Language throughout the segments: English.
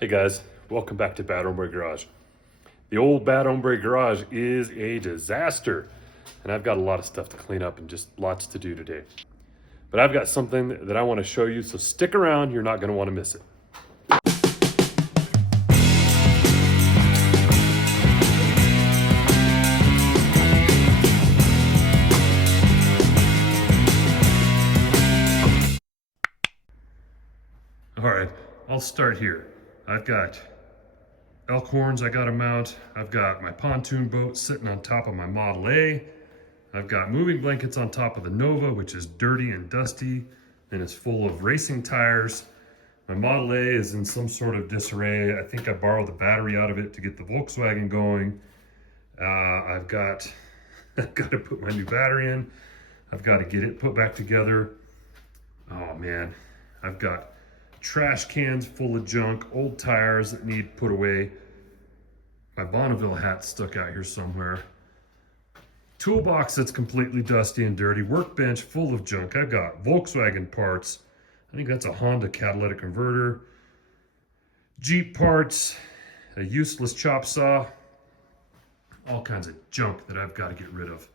Hey guys, welcome back to Bad Hombre Garage. The old Bad Hombre Garage is a disaster, and I've got a lot of stuff to clean up and just lots to do today. But I've got something that I want to show you, so stick around, you're not going to want to miss it. All right, I'll start here. I've got elk horns I gotta mount. I've got my pontoon boat sitting on top of my Model A. I've got moving blankets on top of the Nova, which is dirty and dusty and is full of racing tires. My Model A is in some sort of disarray. I think I borrowed the battery out of it to get the Volkswagen going. I've got to put my new battery in. I've got to get it put back together. Oh man, I've got trash cans full of junk, old tires that need put away. My Bonneville hat stuck out here somewhere. Toolbox that's completely dusty and dirty. Workbench full of junk. I've got Volkswagen parts. I think that's a Honda catalytic converter. Jeep parts, a useless chop saw. All kinds of junk that I've got to get rid of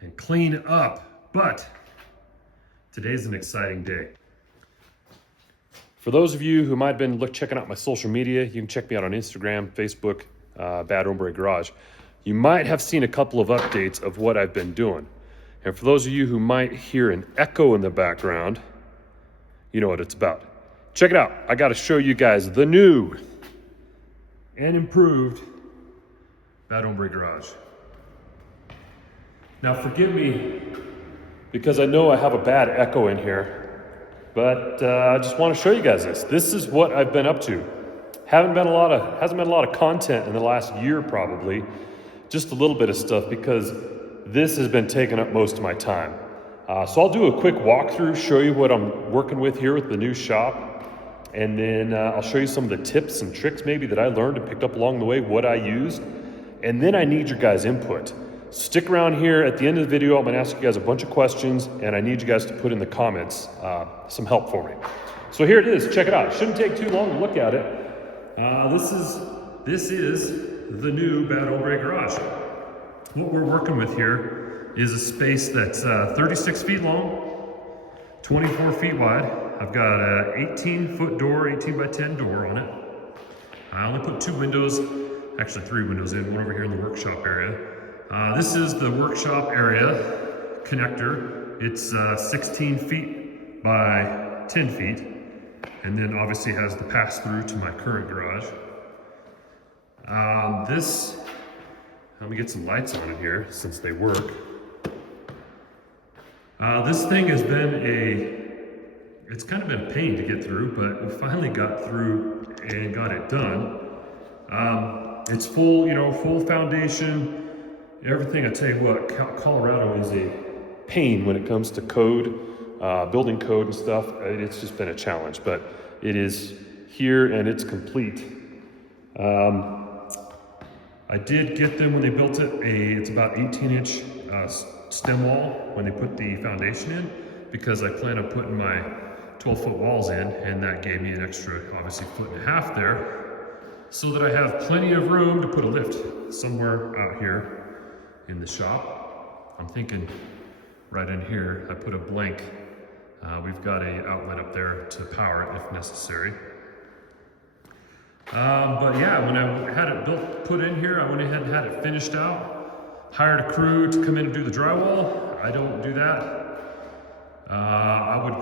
and clean up. But today's an exciting day. For those of you who might have been checking out my social media, you can check me out on Instagram, Facebook, Bad Hombre Garage. You might have seen a couple of updates of what I've been doing. And for those of you who might hear an echo in the background, you know what it's about. Check it out. I got to show you guys the new and improved Bad Hombre Garage. Now forgive me because I know I have a bad echo in here. But I just want to show you guys this. This is what I've been up to. Hasn't been a lot of content in the last year probably. Just a little bit of stuff because this has been taking up most of my time. So I'll do a quick walkthrough, show you what I'm working with here with the new shop. And then I'll show you some of the tips and tricks maybe that I learned and picked up along the way, what I used. And then I need your guys' input. Stick around here. At the end of the video, I'm going to ask you guys a bunch of questions, and I need you guys to put in the comments some help for me. So here it is. Check it out. It shouldn't take too long to look at it. This is the new Bad Hombre Garage. What we're working with here is a space that's 36 feet long, 24 feet wide. I've got an 18-foot door, 18 by 10 door on it. I only put 2 windows, actually 3 windows in, one over here in the workshop area. This is the workshop area connector. It's 16 feet by 10 feet. And then obviously has the pass through to my current garage. Let me get some lights on it here since they work. This thing has been it's kind of been a pain to get through, but we finally got through and got it done. It's full, full foundation. Everything, I tell you what, Colorado is a pain when it comes to code, building code and stuff. It's just been a challenge, but it is here and it's complete. I did get them when they built it, it's about 18-inch stem wall when they put the foundation in, because I plan on putting my 12-foot walls in, and that gave me an extra, obviously, 1.5 feet there, so that I have plenty of room to put a lift somewhere out here in the shop. I'm thinking right in here, I put a blank. We've got a outlet up there to power it if necessary. But yeah, when I had it put in here, I went ahead and had it finished out. Hired a crew to come in and do the drywall. I don't do that. I would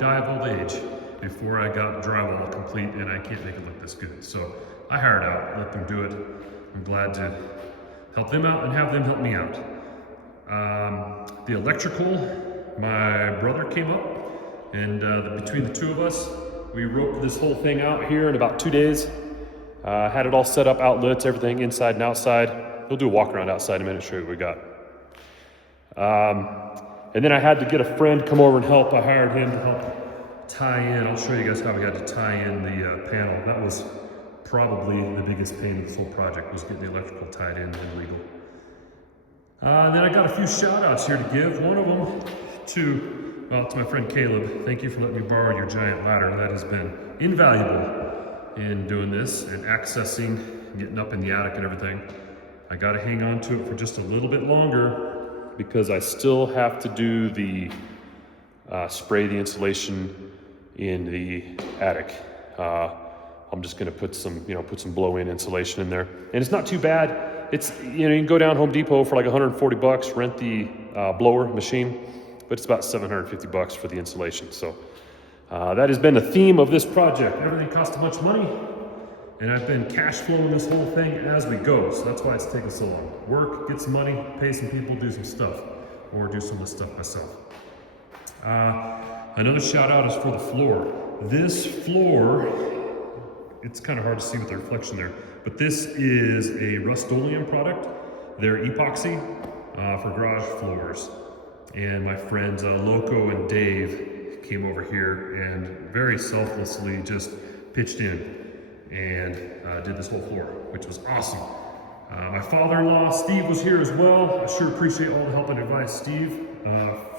die of old age before I got drywall complete, and I can't make it look this good. So I hired out, let them do it. I'm glad to help them out and have them help me out. The electrical, my brother came up, and between the two of us, we roped this whole thing out here in about 2 days. Had it all set up, outlets, everything inside and outside. We'll do a walk around outside in a minute, show you what we got. And then I had to get a friend come over and help. I hired him to help tie in. I'll show you guys how we had to tie in the panel. That was probably the biggest pain of this whole project, was getting the electrical tied in and legal. And then I got a few shout outs here to give. One of them to my friend Caleb. Thank you for letting me borrow your giant ladder. That has been invaluable. in doing this and accessing, getting up in the attic and everything. I got to hang on to it for just a little bit longer because I still have to do the spray the insulation in the attic. I'm just going to put some, put some blow-in insulation in there, and it's not too bad. It's, you can go down Home Depot for like 140 bucks, rent the blower machine, but it's about 750 bucks for the insulation. So that has been the theme of this project. Everything costs a bunch of money, and I've been cash flowing this whole thing as we go. So that's why it's taken so long. Work, get some money, pay some people, do some stuff, or do some of the stuff myself. Another shout out is for the floor. This floor, it's kind of hard to see with the reflection there, but this is a rust-oleum product. They're epoxy for garage floors. And my friends Loco and Dave came over here and very selflessly just pitched in and did this whole floor, which was awesome. My father-in-law, Steve, was here as well. I sure appreciate all the help and advice, Steve,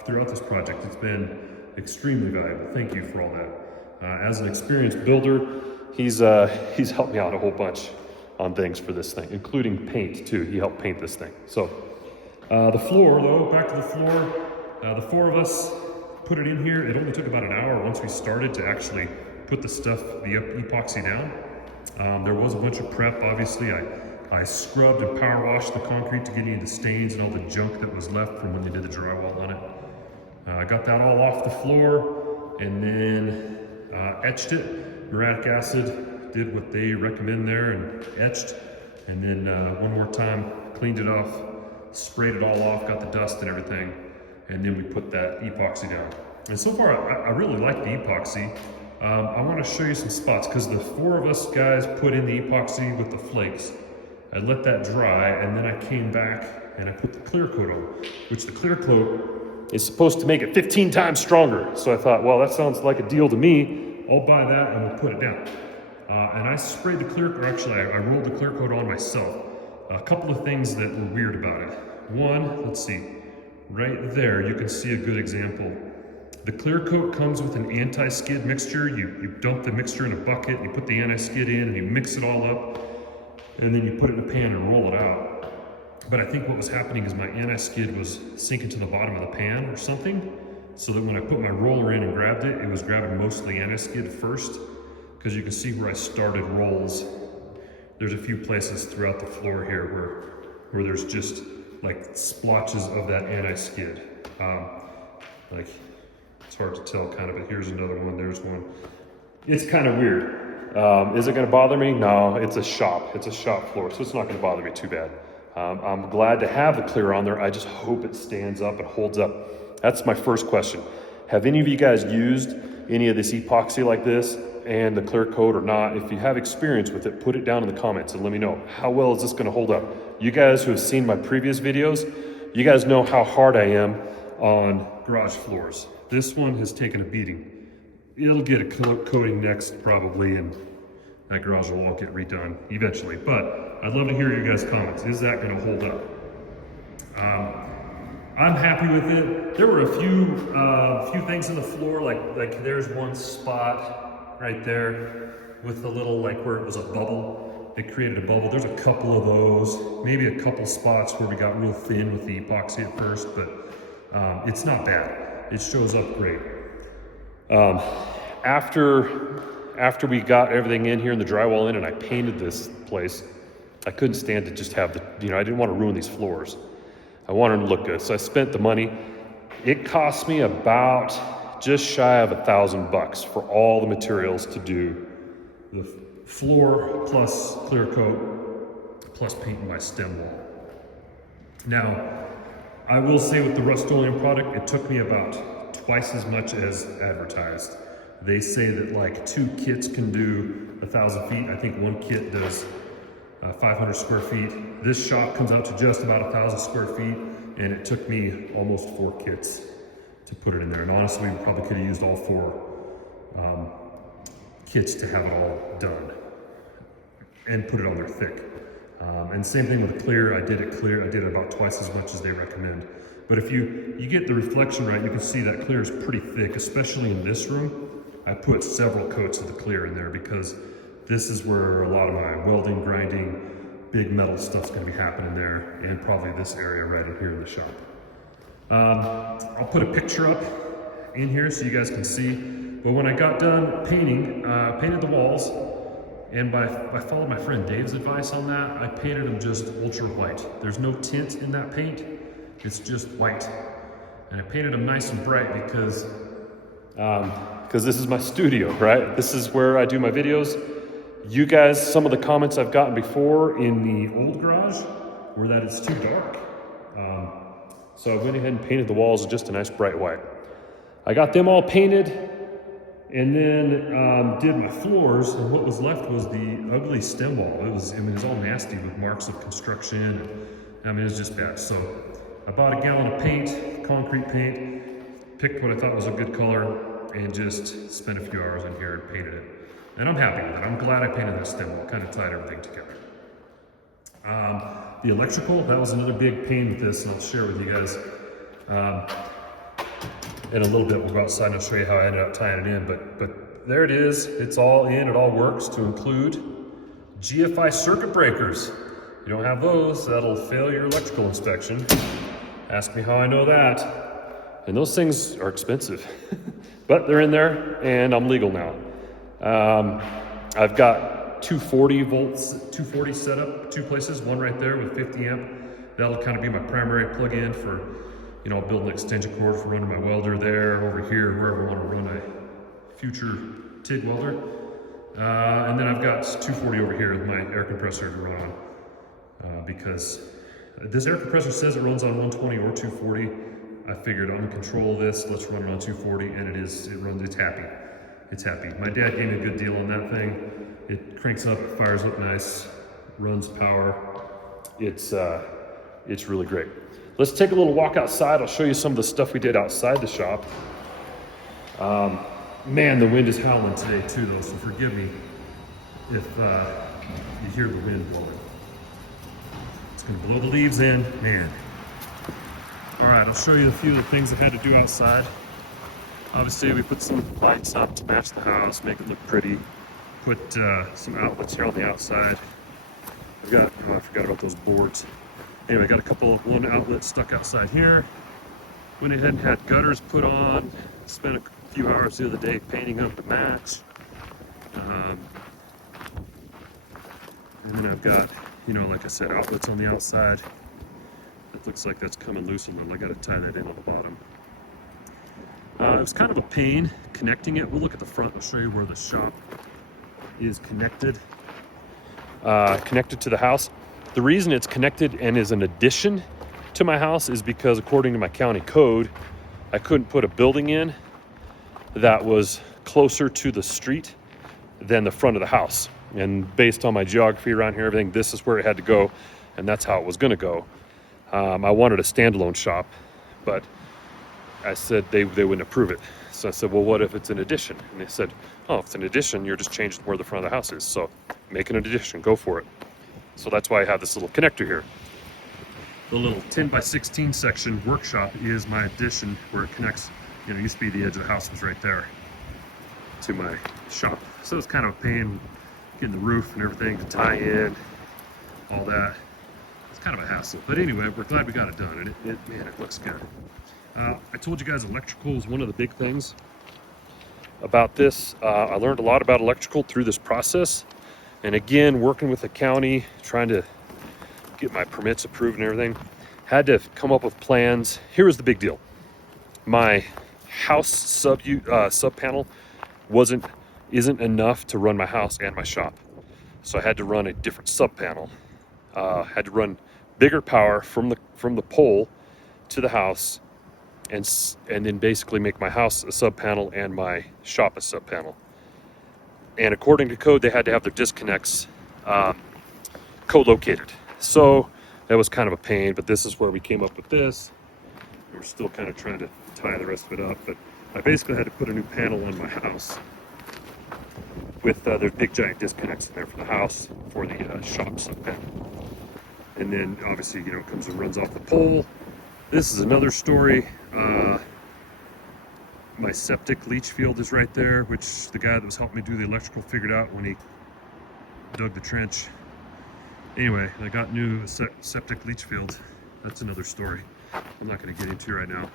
throughout this project. It's been extremely valuable. Thank you for all that. As an experienced builder, he's helped me out a whole bunch on things for this thing, including paint too. He helped paint this thing. So the floor though, back to the floor, the four of us put it in here. It only took about an hour once we started to actually put the stuff, the epoxy down. There was a bunch of prep, obviously. I scrubbed and power washed the concrete to get any of the stains and all the junk that was left from when they did the drywall on it. I got that all off the floor and then etched it. Muriatic acid, did what they recommend there and etched. And then one more time, cleaned it off, sprayed it all off, got the dust and everything. And then we put that epoxy down. And so far, I really like the epoxy. I want to show you some spots because the four of us guys put in the epoxy with the flakes. I let that dry, and then I came back and I put the clear coat on, which the clear coat is supposed to make it 15 times stronger. So I thought, well, that sounds like a deal to me. I'll buy that and we'll put it down. And I sprayed the clear, or actually I rolled the clear coat on myself. A couple of things that were weird about it. One, let's see, right there you can see a good example. The clear coat comes with an anti-skid mixture. You dump the mixture in a bucket, you put the anti-skid in, and you mix it all up, and then you put it in a pan and roll it out. But I think what was happening is my anti-skid was sinking to the bottom of the pan or something, so that when I put my roller in and grabbed it, it was grabbing most of the anti-skid first, because you can see where I started rolls. There's a few places throughout the floor here where there's just like splotches of that anti-skid. Like, it's hard to tell kind of, but here's another one, there's one. It's kind of weird. Is it gonna bother me? No, it's a shop floor, so it's not gonna bother me too bad. I'm glad to have the clear on there. I just hope it stands up and holds up. That's my first question. Have any of you guys used any of this epoxy like this and the clear coat or not? If you have experience with it, put it down in the comments and let me know. How well is this gonna hold up? You guys who have seen my previous videos, you guys know how hard I am on garage floors. This one has taken a beating. It'll get a coating next probably, and that garage will all get redone eventually. But I'd love to hear your guys' comments. Is that gonna hold up? I'm happy with it. There were a few things in the floor, like there's one spot right there with the little, like where it was a bubble. It created a bubble. There's a couple of those, maybe a couple spots where we got real thin with the epoxy at first, but it's not bad. It shows up great. After we got everything in here and the drywall in and I painted this place, I couldn't stand to just have the, I didn't want to ruin these floors. I wanted them to look good, so I spent the money. It cost me about just shy of $1,000 for all the materials to do the floor plus clear coat plus painting my stem wall. Now, I will say with the rust-oleum product, it took me about twice as much as advertised. They say that like 2 kits can do 1,000 feet. I think 1 kit does 500 square feet. This shop comes out to just about 1,000 square feet, and it took me almost 4 kits to put it in there. And honestly, we probably could have used all 4 kits to have it all done and put it on there thick. And same thing with the clear. I did it about twice as much as they recommend. But if you get the reflection right, you can see that clear is pretty thick, especially in this room. I put several coats of the clear in there because this is where a lot of my welding, grinding, big metal stuff's gonna be happening there, and probably this area right in here in the shop. I'll put a picture up in here so you guys can see. But when I got done painting, painted the walls, and I followed my friend Dave's advice on that. I painted them just ultra white. There's no tint in that paint, it's just white. And I painted them nice and bright because this is my studio, right? This is where I do my videos. You guys, some of the comments I've gotten before in the old garage were that it's too dark. So I went ahead and painted the walls just a nice bright white. I got them all painted and then did my floors, and what was left was the ugly stem wall. It was all nasty with marks of construction. It was just bad. So I bought a gallon of paint, concrete paint, picked what I thought was a good color, and just spent a few hours in here and painted it. And I'm happy with it. I'm glad I painted that stem wall, kind of tied everything together. The electrical, that was another big pain with this, and I'll share with you guys. In a little bit, we'll go outside and I'll show you how I ended up tying it in, but there it is. It's all in, it all works, to include GFI circuit breakers. You don't have those, that'll fail your electrical inspection. Ask me how I know that. And those things are expensive, but they're in there and I'm legal now. I've got 240 volts, 240 set up, two places, one right there with 50 amp. That'll kind of be my primary plug-in for, I'll build an extension cord for running my welder there, over here, wherever I want to run a future TIG welder. And then I've got 240 over here with my air compressor to run on. Because this air compressor says it runs on 120 or 240. I figured I'm in control of this, let's run it on 240, and it's happy. It's happy. My dad gave me a good deal on that thing. It cranks up, it fires up nice, runs power. It's really great. Let's take a little walk outside. I'll show you some of the stuff we did outside the shop. Man, the wind is howling today too though, so forgive me if you hear the wind blowing. It's gonna blow the leaves in, man. All right, I'll show you a few of the things I had to do outside. Obviously, we put some lights up to match the house, make it look pretty. Put some outlets here on the outside. I forgot about those boards. Anyway, got one outlet stuck outside here. Went ahead and had gutters put on. Spent a few hours the other day painting them to match. And then I've got, like I said, outlets on the outside. It looks like that's coming loose, and then I got to tie that in on the bottom. It was kind of a pain connecting it. We'll look at the front. I'll show you where the shop is connected. Connected to the house. The reason it's connected and is an addition to my house is because according to my county code, I couldn't put a building in that was closer to the street than the front of the house. And based on my geography around here, everything, this is where it had to go, and that's how it was gonna go. I wanted a standalone shop, but I said they wouldn't approve it. So I said, well, what if it's an addition? And they said, oh, if it's an addition, you're just changing where the front of the house is. So make an addition, go for it. So that's why I have this little connector here. The little 10 by 16 section workshop is my addition where it connects, used to be the edge of the house was right there to my shop. So it's kind of a pain getting the roof and everything to tie in, all that. It's kind of a hassle. But anyway, we're glad we got it done, and man, it looks good. I told you guys electrical is one of the big things about this. I learned a lot about electrical through this process. And again, working with the county, trying to get my permits approved and everything, had to come up with plans. Here was the big deal. My house sub panel isn't enough to run my house and my shop. So I had to run a different sub panel. Had to run bigger power from the pole to the house, and then basically make my house a sub panel and my shop a sub panel. And according to code, they had to have their disconnects co-located. So that was kind of a pain, but this is where we came up with this. We're still kind of trying to tie the rest of it up, but I basically had to put a new panel on my house with there's big giant disconnects in there for the house for the shop sub panel. And then obviously, it comes and runs off the pole. This is another story. My septic leach field is right there, which the guy that was helping me do the electrical figured out when he dug the trench. Anyway, I got new septic leach fields. That's another story I'm not going to get into right now.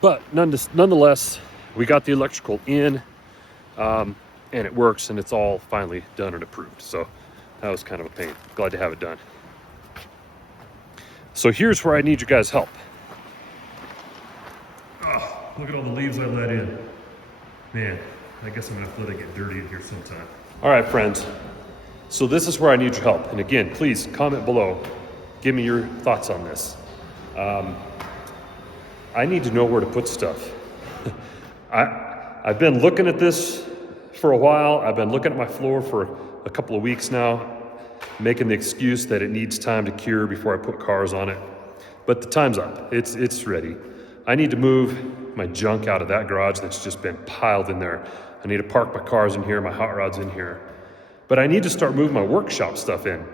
But nonetheless, we got the electrical in, and it works, and it's all finally done and approved. So that was kind of a pain. Glad to have it done. So here's where I need you guys' help. Oh, look at all the leaves I let in. Man, I guess I'm gonna have to let it get dirty in here sometime. All right, friends. So this is where I need your help. And again, please comment below. Give me your thoughts on this. I need to know where to put stuff. I've been looking at this for a while. I've been looking at my floor for a couple of weeks now, making the excuse that it needs time to cure before I put cars on it. But the time's up. It's ready. I need to move my junk out of that garage that's just been piled in there. I need to park my cars in here, my hot rods in here. But I need to start moving my workshop stuff in.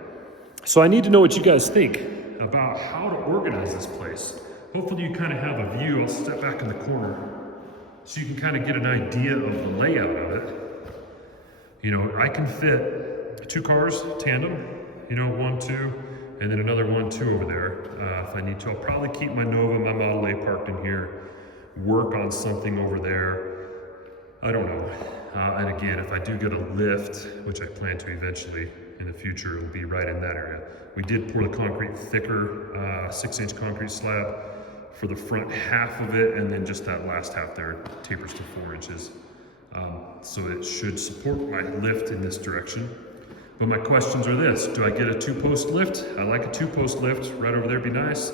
So I need to know what you guys think about how to organize this place. Hopefully you kind of have a view. I'll step back in the corner so you can kind of get an idea of the layout of it. You know, I can fit 2 cars, tandem, you know, 1, 2, and then another 1, 2 over there. If I need to, I'll probably keep my Nova, my Model A parked in here, work on something over there. I don't know. And again, if I do get a lift, which I plan to eventually in the future, it'll be right in that area. We did pour the concrete thicker, 6-inch concrete slab for the front half of it, and then just that last half there tapers to 4 inches. So it should support my lift in this direction. But my questions are this: do I get a 2-post lift? I like a 2-post lift. Right over there would be nice.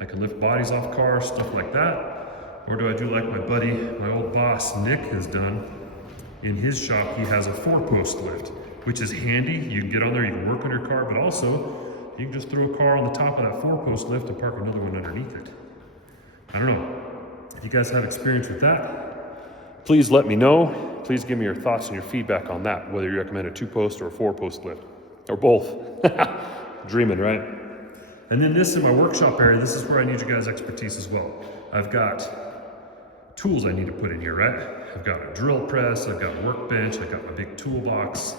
I can lift bodies off cars, stuff like that. Or do I do like my buddy, my old boss, Nick, has done? In his shop, he has a 4-post lift, which is handy. You can get on there, you can work on your car, but also you can just throw a car on the top of that 4-post lift and park another one underneath it. I don't know. If you guys have experience with that, please let me know. Please give me your thoughts and your feedback on that, whether you recommend a 2-post or a 4-post lift, or both. Dreaming, right? And then this in my workshop area, this is where I need you guys' expertise as well. I've got tools I need to put in here, right? I've got a drill press, I've got a workbench, I've got my big toolbox,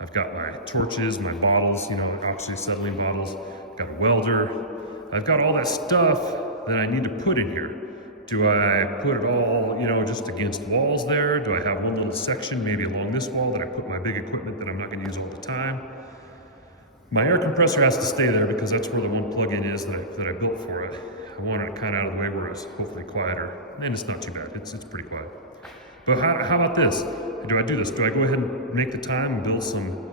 I've got my torches, my bottles, you know, oxyacetylene bottles, I've got a welder. I've got all that stuff that I need to put in here. Do I put it all, you know, just against walls there? Do I have one little section maybe along this wall that I put my big equipment that I'm not gonna use all the time? My air compressor has to stay there because that's where the one plug-in is that I built for it. I wanted it kind of out of the way where it's hopefully quieter. And it's not too bad, it's pretty quiet. But how about this? Do I do this? Do I go ahead and make the time and build some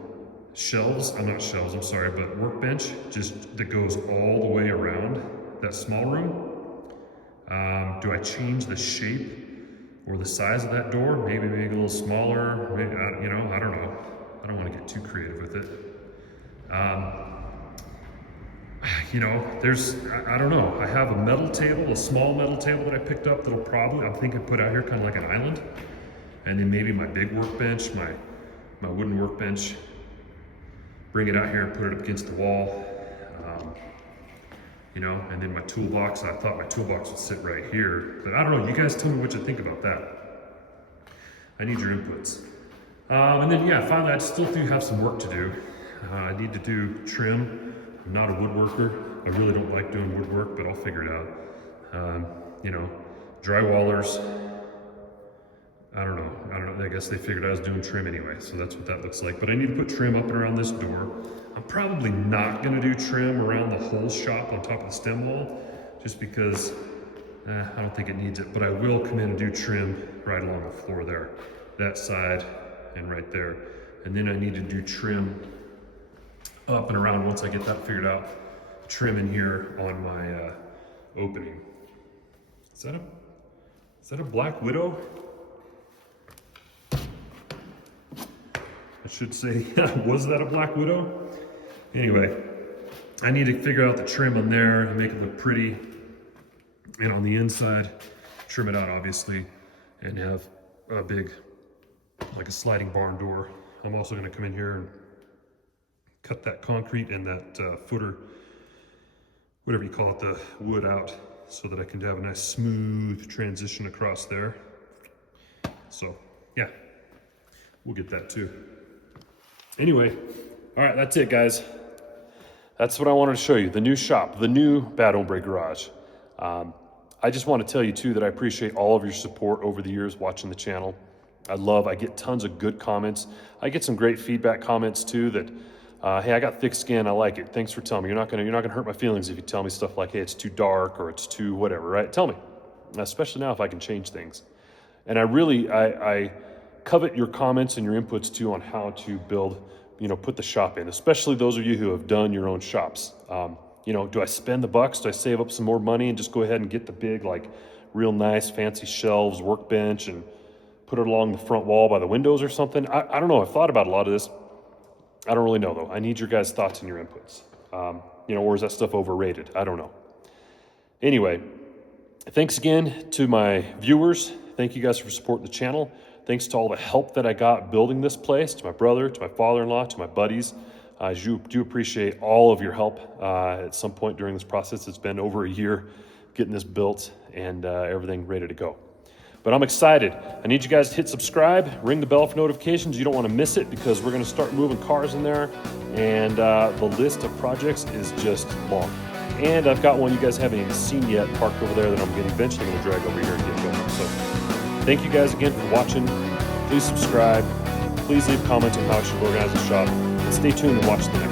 shelves? Not shelves, I'm sorry, but workbench just that goes all the way around that small room? Do I change the shape or the size of that door? Maybe make it a little smaller, maybe, you know, I don't know. I don't want to get too creative with it. You know, I don't know. I have a metal table, a small metal table that I picked up that'll probably, I'm thinking put out here kind of like an island. And then maybe my big workbench, my wooden workbench, bring it out here and put it up against the wall. You know, and then my toolbox, I thought my toolbox would sit right here. But I don't know, you guys tell me what you think about that. I need your inputs. And then, yeah, finally, I still do have some work to do. I need to do trim. I'm not a woodworker. I really don't like doing woodwork, but I'll figure it out. You know, drywallers. I don't know. I guess they figured I was doing trim anyway, so that's what that looks like. But I need to put trim up and around this door. I'm probably not gonna do trim around the whole shop on top of the stem wall, just because I don't think it needs it. But I will come in and do trim right along the floor there, that side and right there. And then I need to do trim up and around once I get that figured out. Trim in here on my opening. Is that a Black Widow? I should say, was that a Black Widow? Anyway, I need to figure out the trim on there and make it look pretty. And on the inside, trim it out obviously, and have a big, like a sliding barn door. I'm also gonna come in here and cut that concrete and that footer, whatever you call it, the wood out, so that I can have a nice smooth transition across there. So yeah, we'll get that too. Anyway, all right, that's it, guys. That's what I wanted to show you, the new shop, the new Bad Hombre Garage. I just want to tell you too that I appreciate all of your support over the years watching the channel. I get tons of good comments. I get some great feedback comments too that, hey, I got thick skin, I like it. Thanks for telling me. You're not gonna hurt my feelings if you tell me stuff like, hey, it's too dark or it's too whatever, right? Tell me, especially now if I can change things. And I covet your comments and your inputs too on how to build, put the shop in, especially those of you who have done your own shops. Do I spend the bucks? Do I save up some more money and just go ahead and get the big, like real nice fancy shelves, workbench, and put it along the front wall by the windows or something? I don't know. I've thought about a lot of this. I don't really know though. I need your guys' thoughts and your inputs. Or is that stuff overrated? I don't know. Anyway, thanks again to my viewers. Thank you guys for supporting the channel. Thanks to all the help that I got building this place, to my brother, to my father-in-law, to my buddies. I do appreciate all of your help at some point during this process. It's been over a year getting this built and everything ready to go. But I'm excited. I need you guys to hit subscribe, ring the bell for notifications. You don't want to miss it because we're going to start moving cars in there. And the list of projects is just long. And I've got one you guys haven't even seen yet parked over there that I'm eventually going to drag over here and get going. So thank you guys again for watching. Please subscribe. Please leave comments on how I should organize the shop. And stay tuned and watch the next